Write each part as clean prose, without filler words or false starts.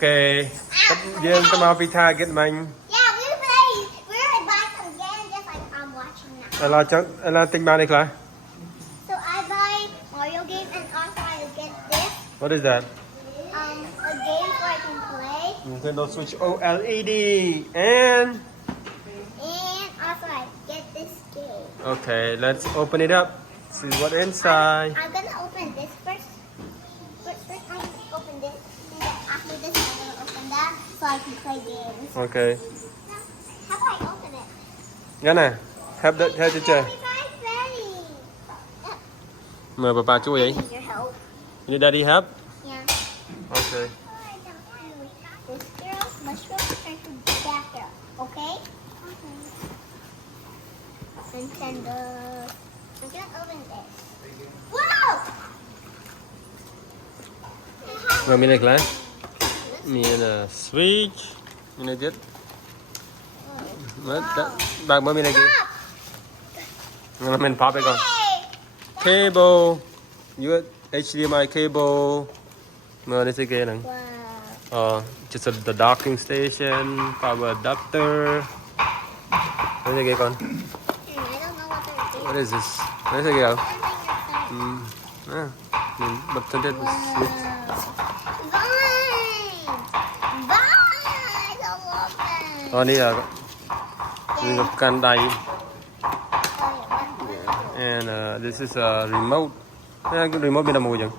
Okay,យើងទៅមកពីថាគេមិញ Yeah, we're buy some games just like I'm watching now. ឥឡូវចង់ឥឡូវទិញបានអីខ្លះ So I buy Mario games and also I get this What is that a game where I can play Nintendo Switch OLED and also I get this game. Okay, let's open it up. See what inside. I'm gonna open this first. First I open this. And then after this I'm gonna open that so I can play games. Okay. How do I open it? Nghe nè, help cho chơi. Ready. Mời bà chú ý. Need your help. You need daddy help? Yeah. Okay. This girl mushroom turn to that girl. Okay? Okay. Nintendo. I'm gonna open this. Whoa! Rồi mình nàyខ្លះ មាន switch មានអីទៀតមើលបើកមើលមានអីគេខ្ញុំមិន pop ឯកូន cable HDMI cable មើលនេះស្អីគេហ្នឹង Wow. just the docking station power adapter នេះស្អីគេកូន I don't know what they're doing. what is this នេះស្អីគេកូន Something inside. បិទទៅទៀត switch Vines! I love them. នេះនេះកាន់ដៃ and this is a remote remote មានតែមួយចឹង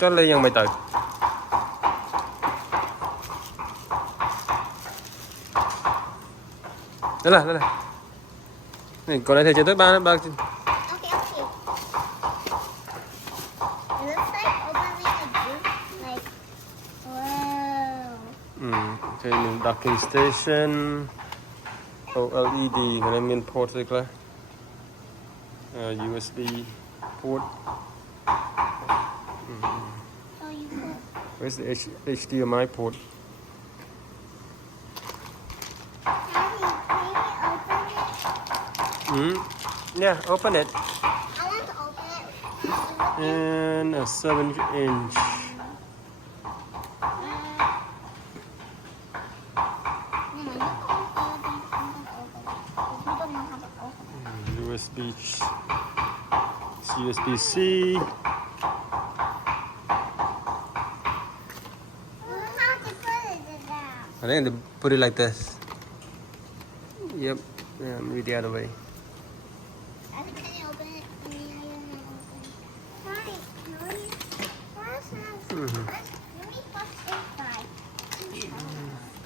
ចុះលេងយ៉ាងម៉េចទៅនេះនេះកូនឯងធ្វើជិះទៅបានបើក Okay. It looks like opening a juice. Like, wow. Okay, docking station OLED ហ្នឹងមាន port ស្អីខ្លះ USB port So you put. where's the HDMI port Daddy, can you open it? yeah open it I want to open it. and a 7-inch USB USB-C I think they put it like this yep and maybe the other way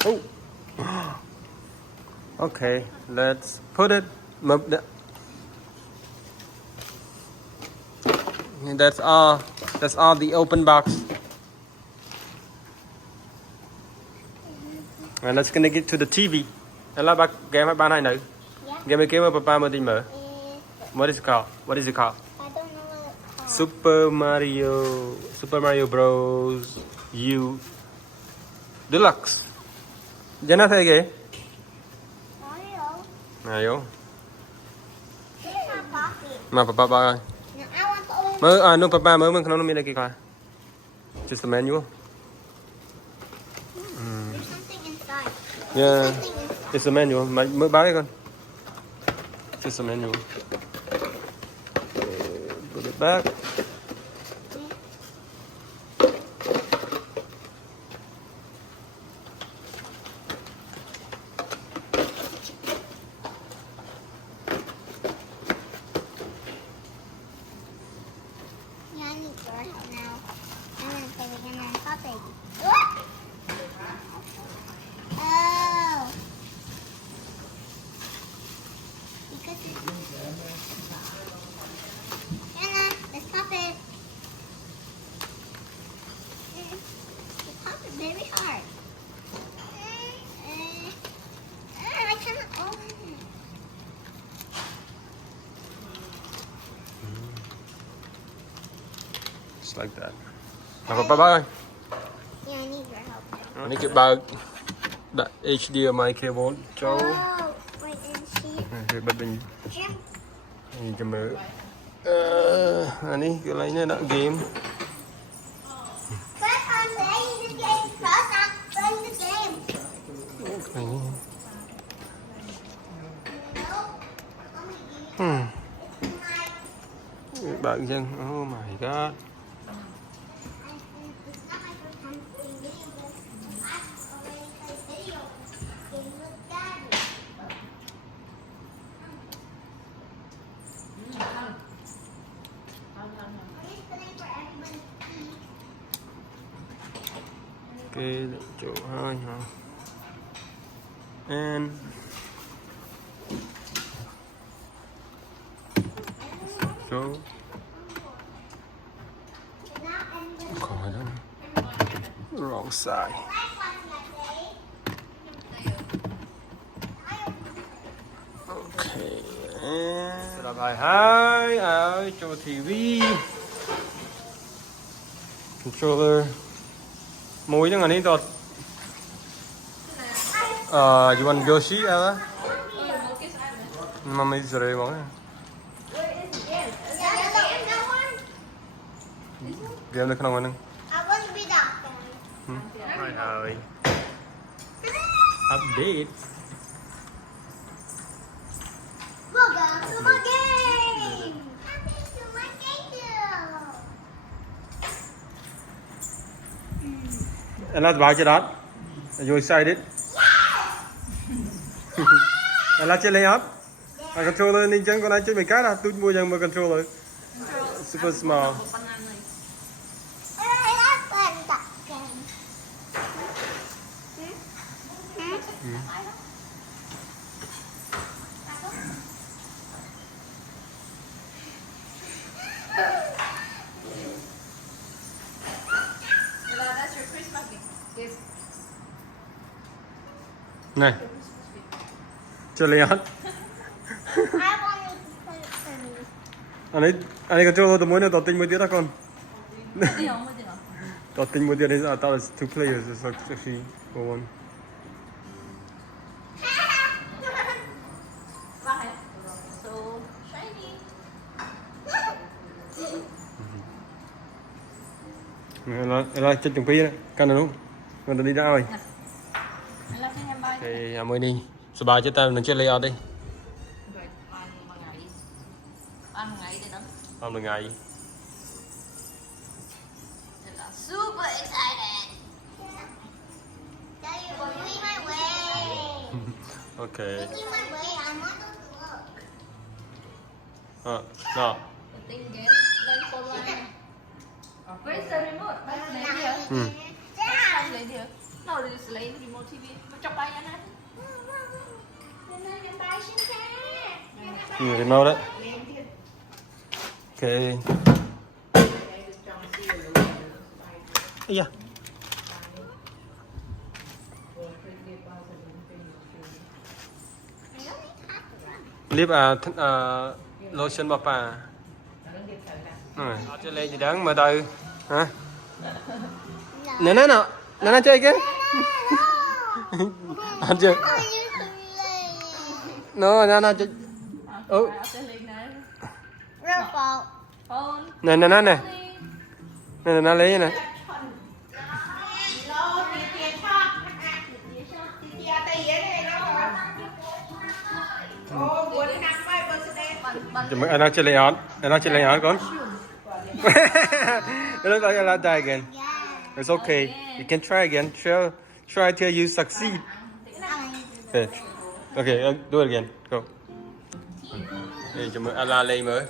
oh okay let's put it and that's all the open box and let's gonna get to the TV and là bác game hay ban hay nữa game kêu mà papa mới tin mở what is it called I don't know what it's called. Super Mario Bros U Deluxe giờ nó thấy kì Mario Here's my coffee. mà papa ba ơi Now I want to open mới nó papa mới mình không nó miếng này kì coi just the manual There's something inside. yeah Something inside. it's a manual mới báo đấy con just a manual put it back Yeah, I need your help now. And then so we're gonna pop it. Oh. Because Anna, let's pop it. You pop it very hard. I cannot open it. just like that mà papa ơi Yeah, I need your help now. Ini kita bag đặt HDMI cable cho Oh, wait, and she bật bình Jim cho mở Ini cái này nó game bạn dân. Oh my god. It's not my first time playing video games. I've already played video games with Daddy. Are you spinning for everybody to eat? Cái chỗ 2 hả? And so khỏi đó. Wrong side. Okay. And là bài 2 ở chỗ TV. Controller. Mùi chẳng hạn đi tọt. You want Yoshi, Ella? Mami rồi bóng. Game nó không ngon. I want to be that. Rồi rồi. Update. Welcome to my game. Welcome to my game. Ella vào chưa đó? Are you excited? Ella chơi lấy up. Controller nên chẳng có ai chơi mấy cái đâu. Tôi mua dần một controller. Super small. Này, chơi lấy up. Anh ấy controller tôi muốn là tỏ tình một tí đó con. Tỏ tình một tí đấy. I thought it's 2 players. It's like actually for one. So shiny. Ella chơi từng phí đấy. Căn nào đúng. Con đi ra rồi. Thì mới đi. Số 3 chết tay mình chơi lấy up đi. Ăn một ngày. Super excited. Daddy, you're going my way. Okay. Going my way. I want to look. No. Tính game lên phone line. Where's the remote? Lấy here. Dad. Lấy here. No, just lấy remote TV. Trong tay anh á. You already know that? Okay. Yeah. Clip lotion papa. Rồi, chơi lên gì đáng mà từ hả? Nè chơi cái. Anh chơi. No, chơi. Oh. Real fault. Phone. Nè. Nè lấy nè. Anh đang chơi lấy án con. Let's die again. It's okay. You can try again. Try till you succeed. Okay, do it again. Go. Để cho mình Ala lấy mới.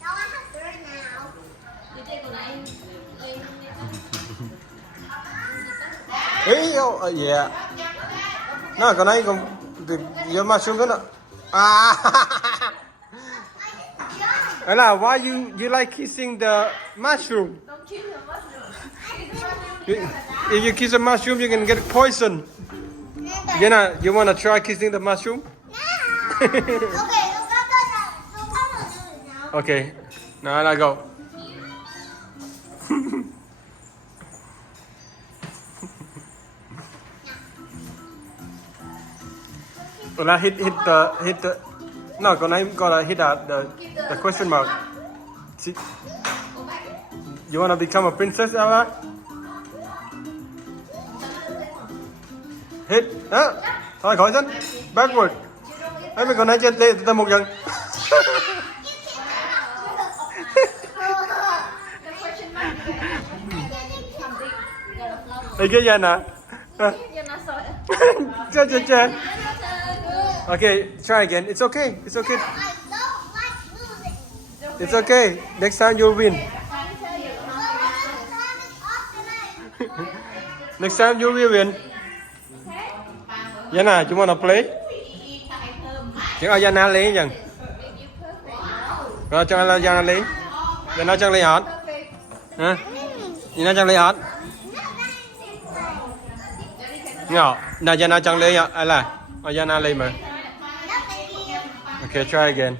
Now I have third now. Yeah. No, con này con your mushroom đó. Ella, why you like kissing the mushroom? Don't kill the mushroom. If you kiss a mushroom, you can get poison. You wanna try kissing the mushroom? No. Okay, look up the now. Okay. Now Ella go. Ella hit the. No, con này gotta hit the question mark. See? You wanna become a princess, Ella? Hit. Thôi khỏi dẫn. Backward. Ấy mình còn nãy trên lên ta một dần. Okay, Yana. You're not so. Jen. Okay, try again. It's okay. It's okay. I don't like losing. It's okay. Next time you'll win. Next time you will win. Yana, you wanna play? Chứ Yana lấy chẳng? Rồi cho Yana lấy. Yana chẳng lấy hết. Hả? Yana chẳng lấy hết. Ngọ, nào Yana chẳng lấy à là? Yana lấy mà. Okay, try again.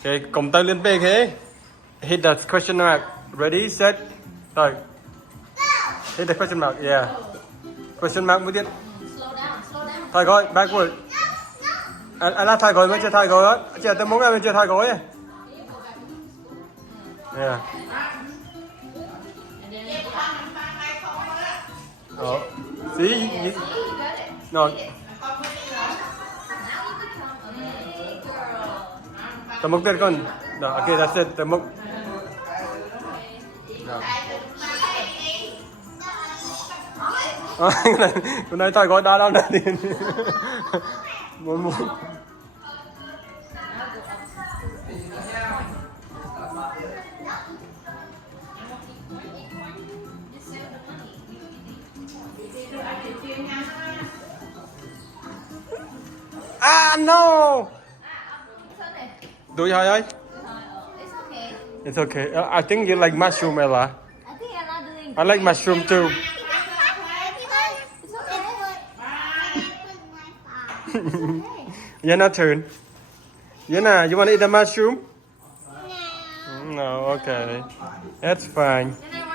Okay, cùng tay lên bê thế. Hit the question mark. Ready, set, rồi. Hit the question mark, yeah. Question mark mới tiếp. Slow down. Thay gói, backward. Anh là thay gói mới chưa thay gói á. Chị tôi muốn em chưa thay gói á. Yeah. Oh. See? No. Tầm mục tên con. No, okay, that's it. Tầm mục. No. Cái này thay gói đá đâu nè. Muốn. Ah, no! Do you ơi? It's okay. It's okay. I think you like mushroom, Ella. I think I'm not doing. I like mushroom too. Yana turn. Yana, you want to eat the mushroom? No. No, okay. That's fine. Then I